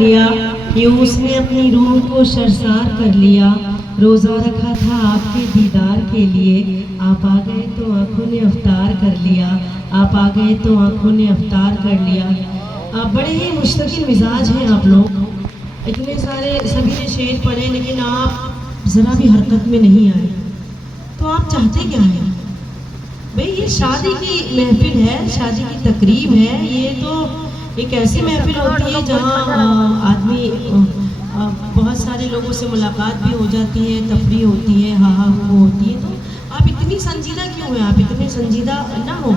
लिया, यूं उसने अपनी रूह को शर्मसार कर लिया। रोज़ा रखा था आपके दीदार के लिए, आप आ गए तो आँखों ने अफ्तार कर लिया, आप आ गए तो आँखों ने अफ्तार कर लिया। आप बड़े ही मुश्तकिल मिजाज हैं आप लोग, इतने सारे सभी ने शेर पढ़े लेकिन आप ज़रा भी हरकत में नहीं आए। तो आप चाहते क्या हैं भाई? ये शादी की महफिल है, शादी की तकरीब है, ये तो एक ऐसी महफिल होती है जहाँ आदमी बहुत सारे लोगों से मुलाकात भी हो जाती है, तफरी होती है, हाँ हाँ वो होती है। तो आप इतनी संजीदा क्यों हैं? आप इतने संजीदा ना हो।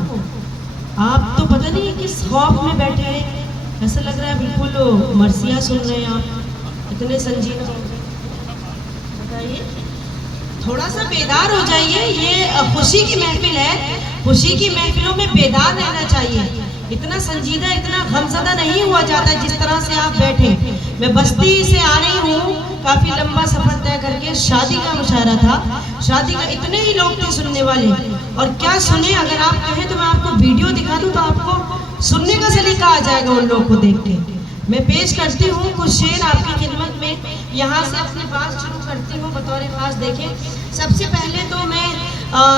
आप तो पता नहीं किस खौफ में बैठे हैं, ऐसा लग रहा है बिल्कुल मरसिया सुन रहे हैं आप, इतने संजीदा। बताइए, थोड़ा सा बेदार हो जाइए। ये खुशी की महफिल है, खुशी की महफिलों में बेदार रहना चाहिए। इतना संजीदा, इतना गमज़दा नहीं हुआ जाता जिस तरह से आप बैठे। मैं बस्ती से आ रही हूँ, काफ़ी लंबा सफ़र तय करके। शादी का मुशायरा था, शादी का, इतने ही लोग थे सुनने वाले। और क्या सुने, अगर आप कहें तो मैं आपको वीडियो दिखा दूँ तो आपको सुनने का सलीका आ जाएगा उन लोगों को देख के। मैं पेश करती हूँ कुछ शेर आपकी खिदमत में, यहाँ से अपनी बात शुरू करती हूँ बतौर ख़ास। देखें, सबसे पहले तो मैं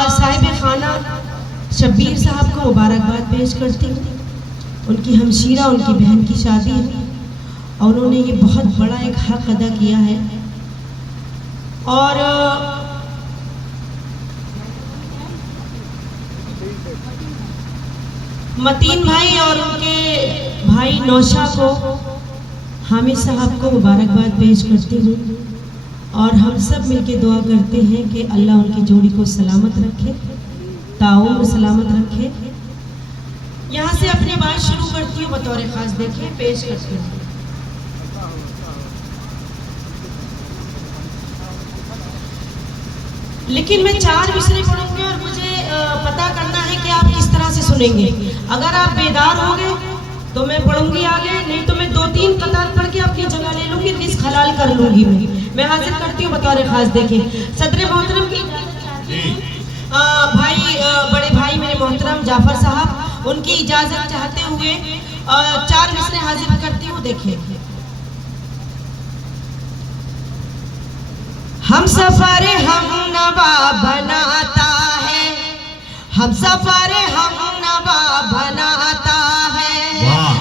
साहिब खाना शब्बीर साहब को मुबारकबाद पेश करती हूँ। उनकी हमशीरा, उनकी बहन की शादी है और उन्होंने ये बहुत बड़ा एक हक अदा किया है। और मतीन भाई और उनके भाई नौशा को, हामिद साहब को मुबारकबाद पेश करती हूँ। और हम सब मिलके दुआ करते हैं कि अल्लाह उनकी जोड़ी को सलामत रखे, ताउम्र सलामत रखे। यहाँ से अपनी बात शुरू करती हूँ बतौर ख़ास। देखिए, पेश करती हूँ। लेकिन मैं 4 मिसरे पढ़ूंगी और मुझे पता करना है कि आप किस तरह से सुनेंगे। अगर आप बेदार होंगे तो मैं पढ़ूंगी आगे, नहीं तो मैं 2-3 कतार पढ़ के अपनी जगह ले लूंगी, रिस्क हलाल कर लूंगी। मैं हाजिर करती हूँ बतौर ख़ास। देखें, सदर मोहतरम की भाई, बड़े भाई मेरे मोहतरम जाफर साहब, उनकी इजाज़त चाहते हुए 4 मिसरे हाजिर करती हूँ। देखिए, हम सफर हम नवा बनाता है, हम सफर हम नवा बनाता है,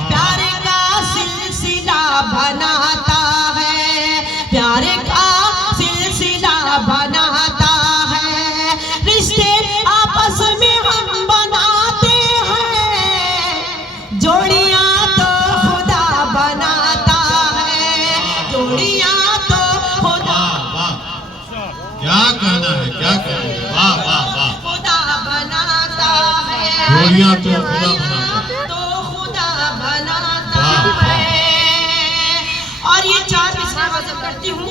प्यार का सिलसिला बनाता है, प्यार का सिलसिला बनाता है, रिश्ते आपस में हम बनाते हैं, जोड़ियां तो खुदा बनाता है, जोड़ियां तो खुदा। क्या कहना है, क्या कहना है? वाह वाह वाह। खुदा बनाता है, जोड़ियां तो खुदा बनाता है, तो खुदा बनाता है। और ये 4 मिसरा हाजिर करती हूँ।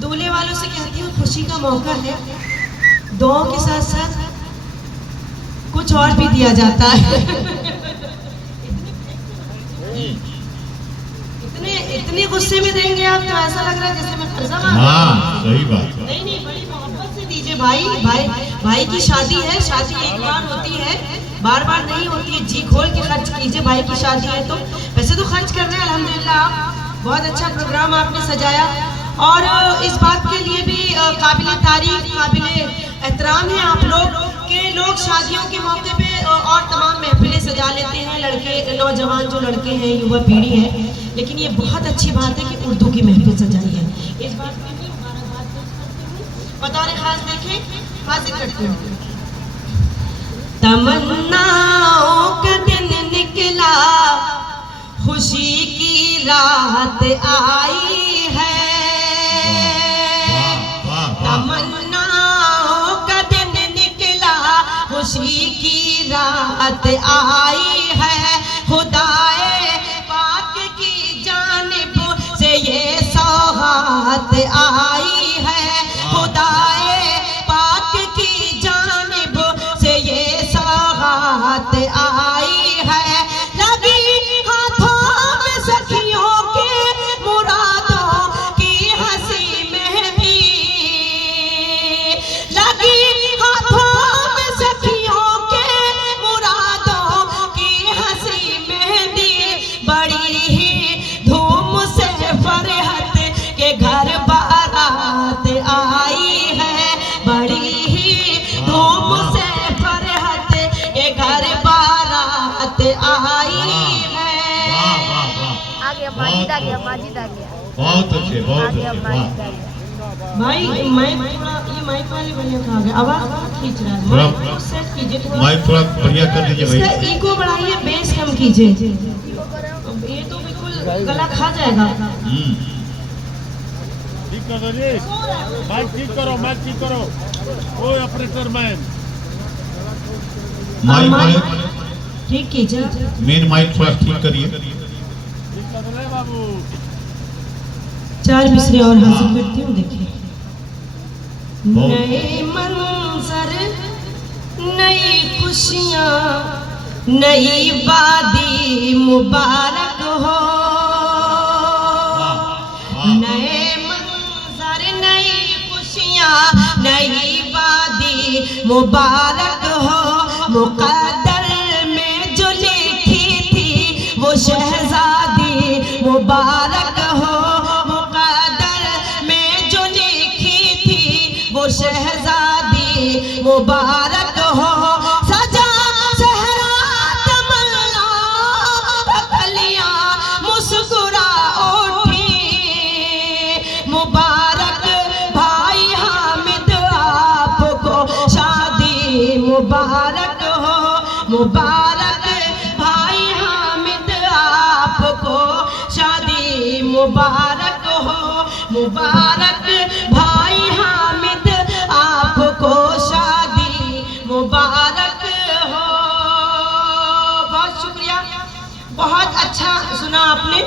दूल्हे वालों से कहती हूँ, खुशी का मौका है, दुआओं के साथ साथ कुछ और भी दिया जाता है। इतने गुस्से में देंगे आप तो ऐसा लग रहा है जैसे मैं कर्जा मांग रहा हूं। हाँ सही बात। नहीं, बड़ी मोहब्बत से दीजिए भाई। भाई की शादी है, शादी एक बार होती है, बार बार नहीं होती है। जी खोल के खर्च कीजिए, भाई की शादी है तो। वैसे तो खर्च कर रहे हैं अल्हम्दुलिल्लाह, आप बहुत अच्छा प्रोग्राम आपने सजाया। और इस बात के लिए भी काबिल तारीफ, काबिल एहतराम है आप लोग के लोग शादियों के मौके पे और तमाम महफिलें सजा लेते हैं, लड़के नौजवान जो लड़के हैं, युवा पीढ़ी है। लेकिन ये बहुत अच्छी बात है कि उर्दू की महफिल सजाई है। इस बात में भी बतौर ख़ास देखें हाजिर करती हूँ। तमन्नाओं का दिन निकला, खुशी की रात आई है, तमन्नाओं का दिन निकला, खुशी की रात आई है, खुदाए पाक की जानिब से ये सौगात आई है, खुदाए पाक की जानिब से ये सौगात आई है, लगी हाथों में सखियों के मुरादों की हंसी मेहंदी, लगी हाथों में सखियों के मुरादों की हंसी मेहंदी, बड़ी ही धूम से गया, माजिद आ गया, माजिद आ गया, बहुत अच्छे, आ बहुत गया, अच्छे, माजिद वाह। आ गया। भाई माइक थोड़ा, ये माइक वाले भैया कहाँ गए? आवाज बहुत खींच रहा है, थोड़ा- माइक को सेट कीजिए थोड़ा, माइक थोड़ा बढ़िया कर दीजिए इसका भाई। इको बढ़ाइए, बेस कम कीजिए, अब ये तो बिल्कुल गला खा जाएगा। ठीक करो जी, माइक ठीक करो, माइक ठीक करो। ओ ऑपरेटर मैन, माइक ठीक कीजिए, मेन माइक थोड़ा ठीक करिए। ठीक कर ले बाबू। 4 मिसरे और हासिल करती हूँ, देखिए। बहुत। नए मंजर, नई खुशियाँ, नई वादी मुबारक हो। नए मंजर, नई खुशियाँ, नई वादी मुबारक हो। मुकद्दर में जो लिखी थी वो शहजादी मुबारक हो। मुकद्दर में जो लिखी थी वो शहजादी मुबारक हो। सजा सहरा तमन्ना कलियां मुस्कुरा उठी। मुबारक भाई हामिद आपको शादी मुबारक हो। मुबारक भाई हामिद आपको शादी मुबारक हो। मुबारक भाई हामिद आपको शादी मुबारक हो। बहुत शुक्रिया, बहुत अच्छा सुना आपने।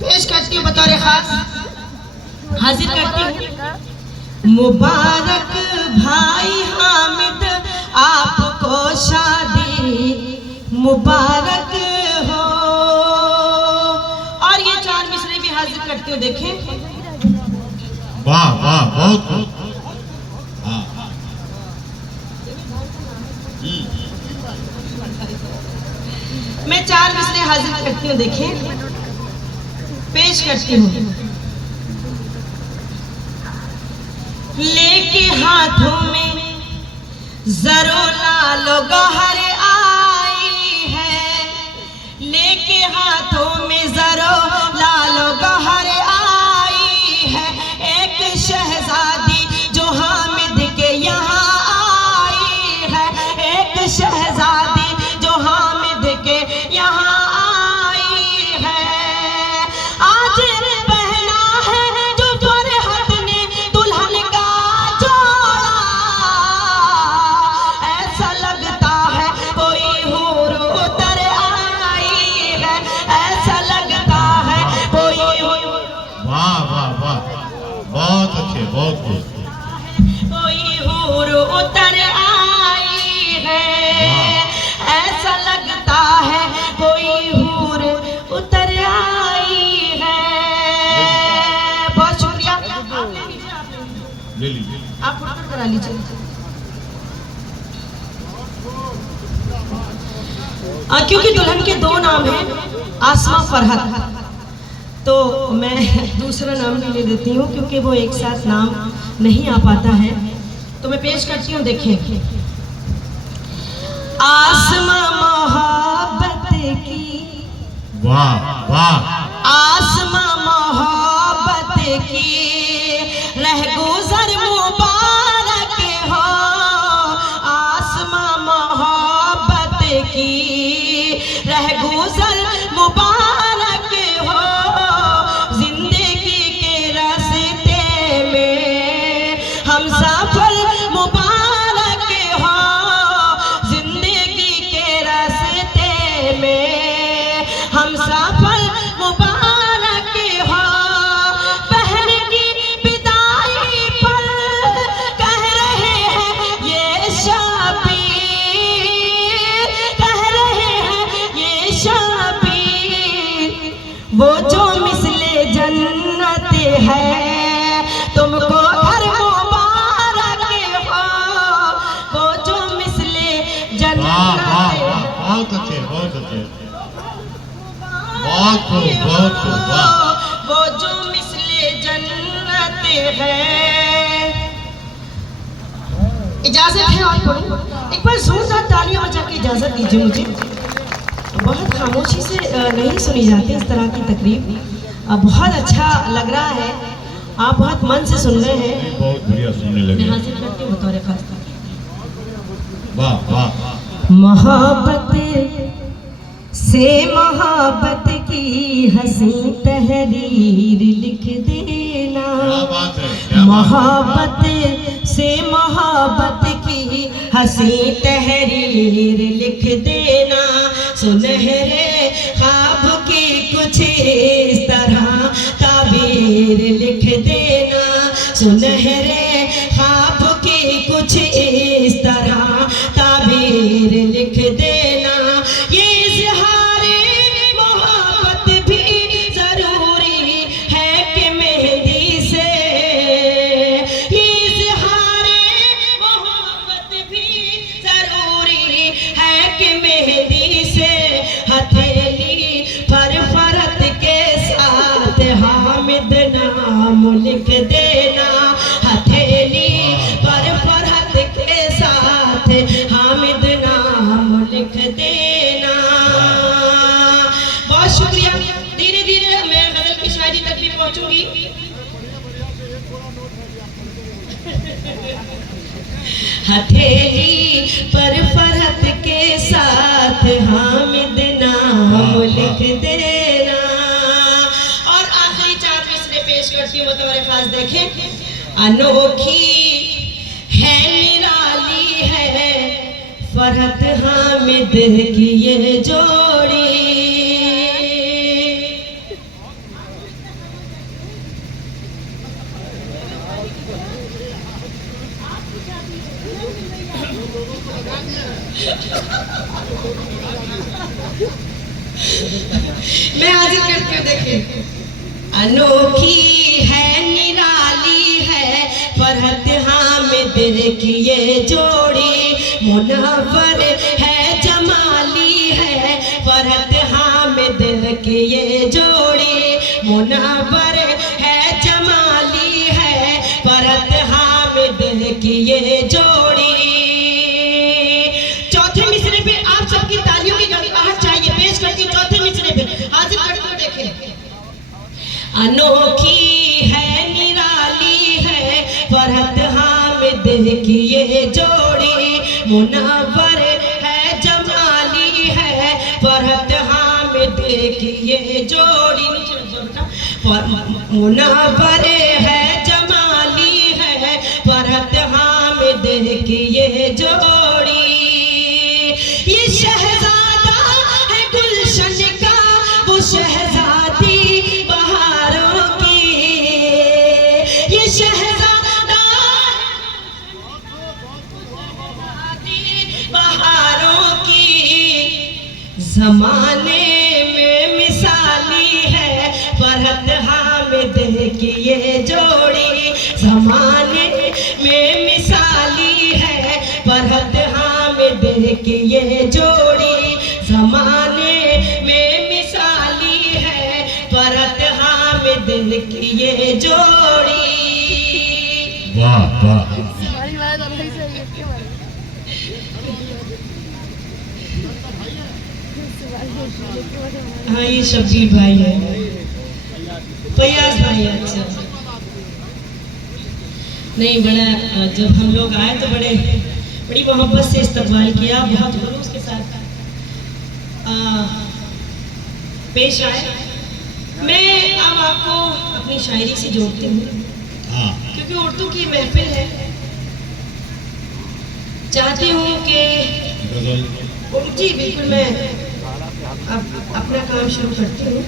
पेश करती हूँ बतौर खास, हाजिर करती हूँ। मुबारक भाई हामिद आपको शादी मुबारक हो। और ये 4 मिसरे भी हाजिर करती हूँ, देखें। वाह वाह, बहुत खूब। हाँ। मैं 4 मिसरे हाजिर करती हूँ, देखें, पेश करती हूँ। लेके हाथों में जरो लालो गहर आई है। लेके हाथों में जरो लालो गहर आई है। एक शहजादी जो हामिद के यहाँ आई है। एक शहजादी जो हामिद के यहाँ आई है। आज पहना है जो फरहत ने दुल्हन का जोड़ा। ऐसा लगता है कोई हूर उतर आई है। ऐसा लगता है कोई हूर वाह वाह वाह, बहुत अच्छे, बहुत खूब। कोई हूर उतर आई है। ऐसा लगता है कोई हूर उतर आई है। बहुत शुक्रिया, ले लीजिए। आप फोटो करा लीजिए। क्योंकि दुल्हन के 2 नाम हैं, आसमा फरहत, तो मैं दूसरा नाम भी ले देती हूँ क्योंकि वो एक साथ नाम नहीं आ पाता है। तो मैं पेश करती हूँ, देखें। आसमा मोहब्बत की, वाह वाह, आसमा मोहब्बत की रहगुजर मुबारक हो। आसमा मोहब्बत की रहगुजर मुबारक हो। जिंदगी के रास्ते में हम सफर मुबारक हो। जिंदगी के रास्ते में हम सफर मुबारक हो। बहन की विदाई पर कह रहे हैं ये शाबीर, कह रहे हैं ये शाबीर। वो जो मिसले जन्नत है तुमको घर मुबारक हो। वो जो मिसले वाह जन्नत वाह है, वाह, बहुत अच्छे, बहुत अच्छे, बहुत खूब, बहुत खूब, वाह। वो जो मिसले जन्नत है। इजाजत है और पढ़ूं? एक बार जोरदार तालियां बजा के इजाजत दीजिए मुझे। बहुत खामोशी से नहीं सुनी जाती इस तरह की तकरीब। बहुत अच्छा लग रहा है, आप बहुत मन से सुन रहे हैं। बहुत बढ़िया सुनने मैं लगे। हाजिर करती हूँ बतौर खास। वाह वाह। मोहब्बत से मोहब्बत की हंसी तहरीर लिख देना। क्या बात है, क्या बात मोहब्बत से मोहब्बत की हंसी तहरीर लिख देना। सुनहरे ख्वाब की कुछ इस तरह ताबीर लिख देना। सुनहरे ख्वाब की कुछ इस तरह ताबीर लिख देना। ये इज़हारे मोहब्बत भी ज़रूरी है कि मेहंदी से। ये इज़हारे मोहब्बत भी ज़रूरी है कि मेहंदी से। हथेली पर फरत के साथ हामिद नाम लिख देना। हथेली पर फरत के साथ हामिद नाम लिख देना। बहुत शुक्रिया। धीरे धीरे मैं गजल की शायरी तक भी पहुंचूंगी। हथेली पर फरत के साथ हामिद नाम लिख देना। और आखिरी 4 मिसरे पेश करती हूँ बतौर खास। देखें, अनोखी है निराली है फरहत हामिद की ये जोड़ी। मैं हाजिर करती हूँ। देखिए, अनोखी है निराली है फरहत हामिद की ये जोड़ी। मुनव्वर है जमाली है फरहत हामिद की ये जोड़ी। मुनव्वर है जमाली है फरहत हामिद की ये जोड़ी। चौथे मिसरे पे आप सबकी तालियों की गड़गड़ाहट चाहिए। पेश करती हूँ चौथे मिसरे पे, हाजिर करती हूँ। देखें, अनोखी है निराली है फरहत हामिद की ये जोड़ी। मुनव्वर है जमाली है फरहत हामिद की ये जोड़ी। मुनव्वर है जमाली है फरहत हामिद की ये जोड़ी। ये शहजादा है गुलशन का वो शहजादी बहारों की। ये शहजादा बहारों की। जमाने में मिसाली है फरहत हामिद की ये जोड़ी। जमाने में मिसाली है फरहत हामिद की ये जोड़ी। जमाने में मिसाली है फरहत हामिद की ये जोड़ी। वाह वाह। हमारी बात अलग से है क्यों हाँ, ये शब्बीर भाई है, फयाज भाई। अच्छा, नहीं, बड़ा जब हम लोग आए तो बड़ी मोहब्बत से इस्तकबाल किया, बहुत जुलूस के साथ पेश आए। मैं अब आपको अपनी शायरी से जोड़ती हूँ, हाँ। क्योंकि उर्दू की महफिल है। चाहती हूँ कि जी बिल्कुल, मैं अब अपना काम शुरू करती हूँ।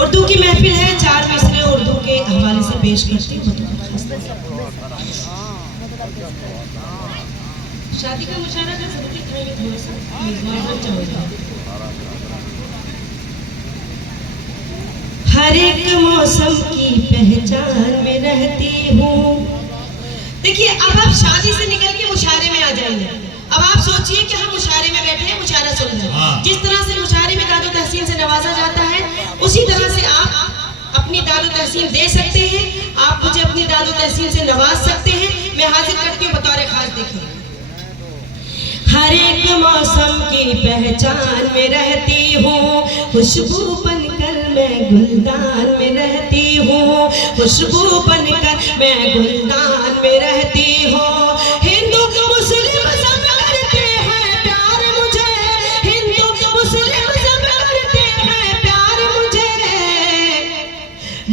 उर्दू की महफिल है, 4 मिसरे उर्दू के हवाले से पेश करती हूँ। शादी का मुशायरा का ज़रूरी था, ये थोड़ा सा मेज़बान बन जाओगे। हर एक मौसम की पहचान में रहती हूँ। देखिए, अब आप शादी से निकल के मुशायरे में आ जाएंगे। अब आप सोचिए कि हम मुशायरे में बैठे हैं, मुशायरा सुन रहे हैं। जिस तरह से मुशायरे में दादो तहसीन से नवाजा जाता है, उसी तरह से आप अपनी दादो तहसीन दे सकते हैं। आप मुझे अपनी दादो तहसीन से नवाज सकते हैं। मैं हाजिर करती हूँ बतौर खास। देखिए, हर एक मौसम की पहचान में रहती हूँ, खुशबू बनकर मैं गुलदान में रहती हूँ, खुशबू बनकर मैं गुलदान में रहती हूँ। हिंदू मुस्लिम सब करते हैं प्यार मुझे, हिंदू मुस्लिम सब करते हैं प्यार मुझे।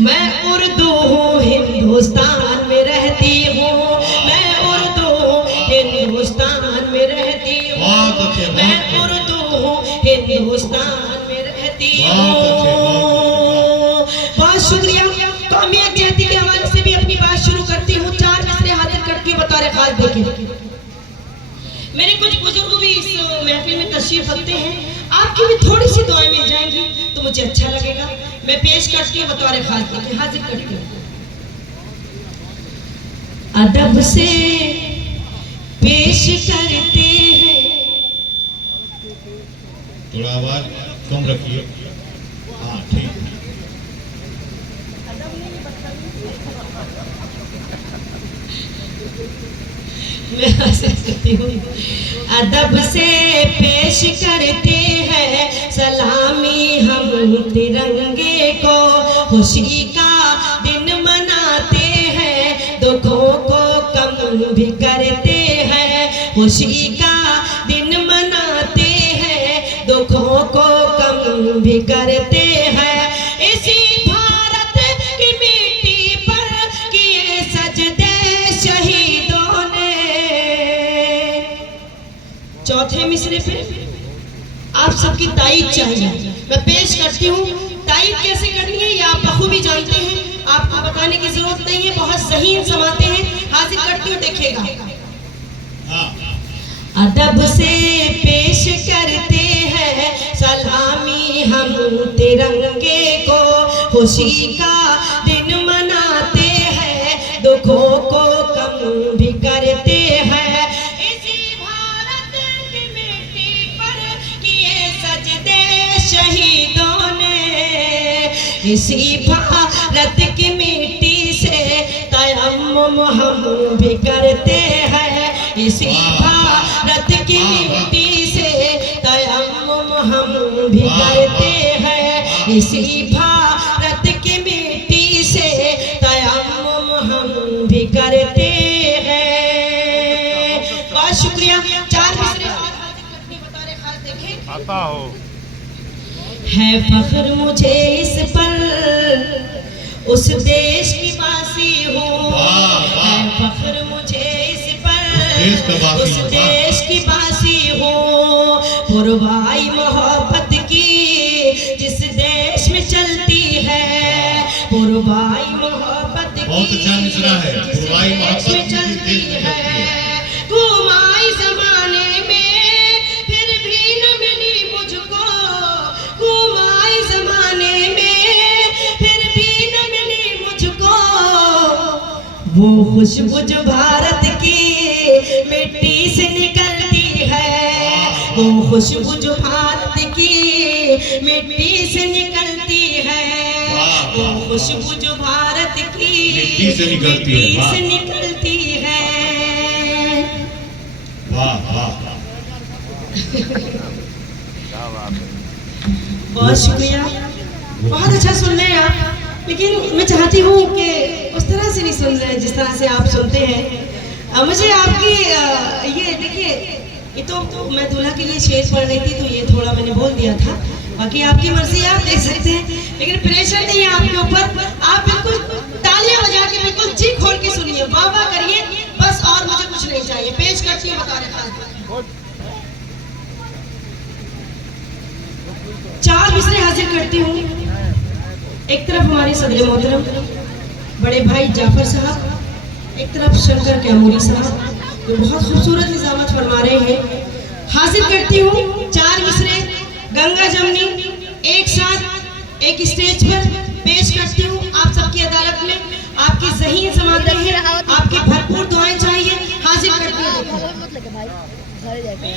मैं उर्दू हूँ हिंदुस्तान में रहती हूँ, मैं उर्दू हूँ हिंदुस्तान में रहती हूँ, बहुत अच्छे, मैं बहुत अच्छे। उर्दू हूँ हिंदुस्तान में रहती हूँ। बहुत अच्छे, बहुत शुक्रिया। तो हम एक जाति के हवाले से भी अपनी बात शुरू करती हूँ। 4 मिसरे हाजिर करती हूँ बतौर खास। देखें, मेरे कुछ बुजुर्ग भी इस महफिल में तशरीफ रखते हैं, आपकी भी थोड़ी सी दुआएं मिल जाएंगी तो मुझे अच्छा लगेगा। मैं पेश करती हूँ बतौर खास। देखें, हाजिर करती हूँ। अदब से पेश करते हैं। थोड़ा आवाज कम रखिए। हाँ ठीक है। मैं हासिल करती हूँ। अदब से पेश करते हैं सलामी हम तिरंगे को, खुशी का दिन मनाते हैं, दुखों को कम भी करते हैं, खुशी का दिन मनाते हैं, दुखों को कम भी करते हैं। इसी भारत की मिट्टी पर किए सजदे शहीदों ने। चौथे मिसरे पे आप सबकी तारीफ चाहिए। मैं पेश करती हूँ। तारीफ कैसे करनी है ये आप बखूबी जानते हैं, आपको बताने की जरूरत नहीं है, बहुत ज़हीन समाते हैं। हाजिर करती हूँ, देखिएगा। अदब से पेश करते हैं सलामी हम तिरंगे को, खुशी का दिन मनाते हैं, दुखों को कम भी करते हैं। इसी भारत की मिट्टी पर किए सजदे शहीदों ने, इसी भारत की मिट्टी से तयम्मुम हम भी करते हैं, इसी भारत की मिट्टी से तयम्मुम हम भी करते हैं, इसी भारत की मिट्टी से तयम्मुम हम भी करते हैं। बहुत शुक्रिया। 4 मिसरे और हाजिर करनी बतौर खास। देखें, आता हो है फख्र मुझे इस पर उस देश की बासी हूँ, है फख्र मुझे इस पर उस देश की बासी हूँ, पुरवाई मोहब्बत की जिस देश में चलती है, पुरवाई मोहब्बत की बहुत अच्छा मिसरा है। जिस पुरवाई देश मोहब्बत में की चलती जिस देश में है, चलती है। घुमाई जमाने में फिर भी न मिली मुझको, घुमाई जमाने में फिर भी न मिली मुझको, वो खुशबू जो भारत की मिट्टी से निकलती है, वो खुशबू जो भारत की मिट्टी से निकलती है, वो खुशबू जो भारत की मिट्टी से निकलती है। मिट्टी वाह। से निकलती है। वाह वाह। बहुत शुक्रिया। बहुत अच्छा सुन रहे हैं आप, लेकिन मैं चाहती हूँ कि उस तरह से नहीं सुन रहे हैं जिस तरह से आप सुनते हैं। मुझे आपकी ये देखिए, ये तो मैं दूल्हा के लिए शेर पढ़ रही थी तो ये थोड़ा मैंने बोल दिया था, बाकी आपकी मर्जी है, आप देख सकते हैं, लेकिन प्रेशर नहीं है आपके ऊपर। आप बिल्कुल तालियां बजा के बिल्कुल जी खोल के सुनिए, वाह वाह करिए बस, और मुझे कुछ नहीं चाहिए। पेश करती हूँ बता रहे खास। 4 मिसरे हाजिर करती हूँ। एक तरफ हमारे सदर मोहतरम बड़े भाई जाफर साहब, एक तरफ शंकर कैमूरी साहब, जो बहुत खूबसूरत निजामत फरमा रहे हैं। हाजिर करती हूँ 4 मिसरे गंगा जमनी एक साथ एक स्टेज पर पेश करती हूँ आप सबकी अदालत में। आपकी ज़हीन समात रही है, आपकी भरपूर दुआएं चाहिए। हाजिर करती हूँ। मत लगे भाई, घर जाके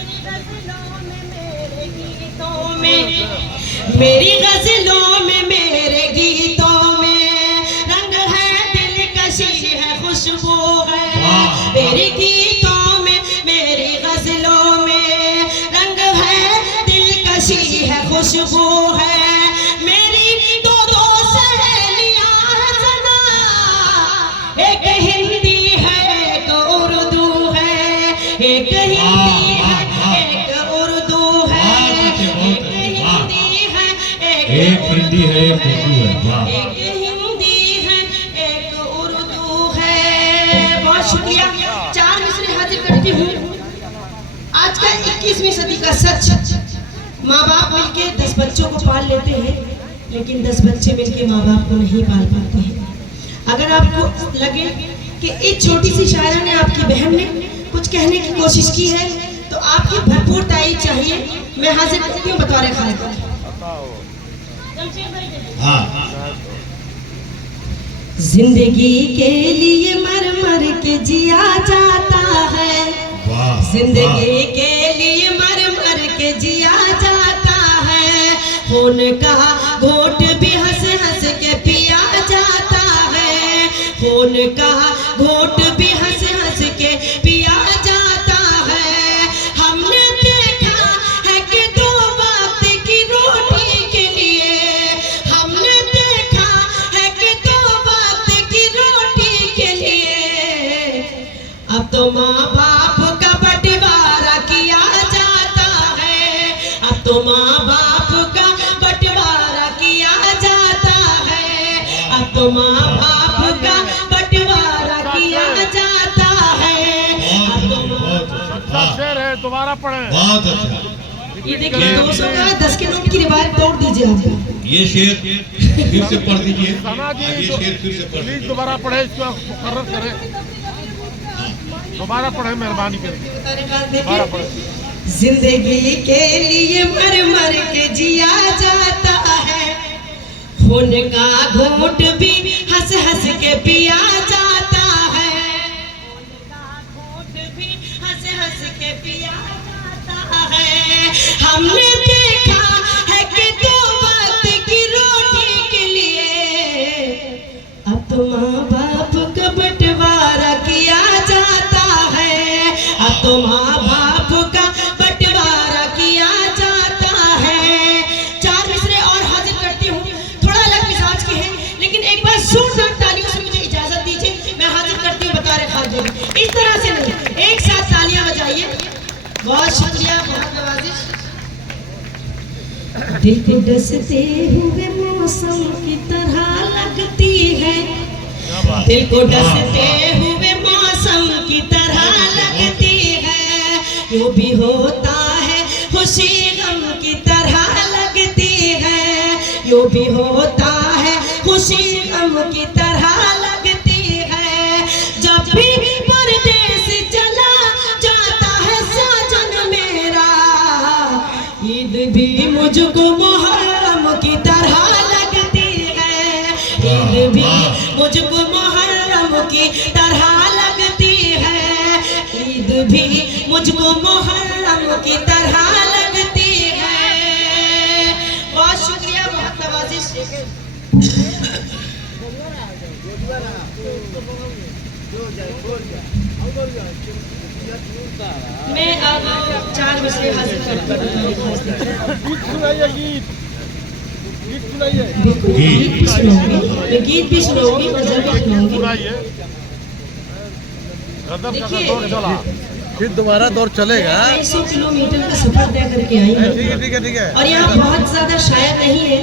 मेरी गजलों में मेरे गीतों में रंग है, दिलकशी है, खुशबू है, मेरे गीतों में मेरी गजलों में हिंदी है एक उर्दू है। वाह एक हिंदी है एक उर्दू है। बहुत शुक्रिया। 4 मिसरे हाजिर करती हूँ। आज का 21वीं सदी का सच, माँ बाप मिलके 10 बच्चों को पाल लेते हैं, लेकिन 10 बच्चे मिलके माँ बाप को नहीं पाल पाते हैं। अगर आपको लगे कि एक छोटी सी शायरा ने, आपकी बहन ने कुछ कहने की कोशिश की है, तो आपकी भरपूर तारीफ चाहिए। मैं हाजिर करती हूँ बतौर खालिद। हाँ जिंदगी के लिए मर मर के जिया जाता है, वाह जिंदगी के लिए मर मर के जिया जाता है। खून का घोट भी हंस हंस के पिया जाता है, खून का घोट भी हंस हंस के पिया जाता है। हमने देखा है कि 2 वक्त की रोटी के लिए, हमने देखा है कि 2 वक्त की रोटी के लिए अब तो माँ बाप का बंटवारा किया जाता है, अब तो माँ बाप का बंटवारा किया जाता है, अब तो माँ बाप का बंटवारा किया जाता है, अब तो अच्छा शेर है, दोबारा पढ़ें। बहुत अच्छा। ये देखिए 200 का 10 के नोट की रिवायत तोड़ दीजिए आप। ये शेर फिर से पढ़ दीजिए। सना जी ये शेर फिर से पढ़ प्लीज दीजिए। दोबारा पढ़े, इसको मुकर्रर करें। दोबारा पढ़े मेहरबानी करके, दोबारा पढ़े। जिंदगी के लिए मर मर के जिया जाता है, खून का घोट भी हंस हंस के पिया जाता है, खून का घोट भी हंस हंस के पिया जाता है। हमने देखा है कि 2 वक्त की रोटी के लिए अब तो माँ बाप का बंटवारा किया जाता है, अब तो माँ बाप का बंटवारा किया जाता है। 4 मिसरे और हाजिर करती हूँ, थोड़ा अलग मिजाज के हैं, लेकिन एक बार जोरदार तालियों से मुझे इजाजत दीजिए। मैं हाजिर करती हूँ बतौर खालिद। इस तरह से नहीं, एक साथ तालियां बजाइए। बहुत शुक्रिया, बहुत नवाजिश। दिल को डसते हुए मौसम की तरह लगती है, दिल को डसते हुए मौसम की तरह लगती है। यूं भी होता है खुशी गम की तरह लगती है, यूं भी होता है खुशी गम की तरह लगती है। जब भी परदेस चला जाता है साजन मेरा, ईद भी मुझको मुहर्रम की तरह लगती है, ईद भी मुझको मुहर्रम की तरह लगती है, ईद भी मुझको मुहर्रम की तरह लगती है। बहुत शुक्रिया, बहुत नवाजिश। मैं अब 4 मिसरे हाजिर करती हूँ। गीत सुनाइए, गीत सुनाइए, बिल्कुल गीत भी सुनाऊंगी, मैं गीत भी सुनाऊंगी, गजल भी सुनाऊंगी। सुनाइए। गजब का देखिए, दौर चला। फिर दोबारा दौर चलेगा। 250 किलोमीटर का सफर तय करके आई हूँ, ठीक है ठीक है ठीक है। और यहाँ बहुत ज्यादा शायर नहीं है,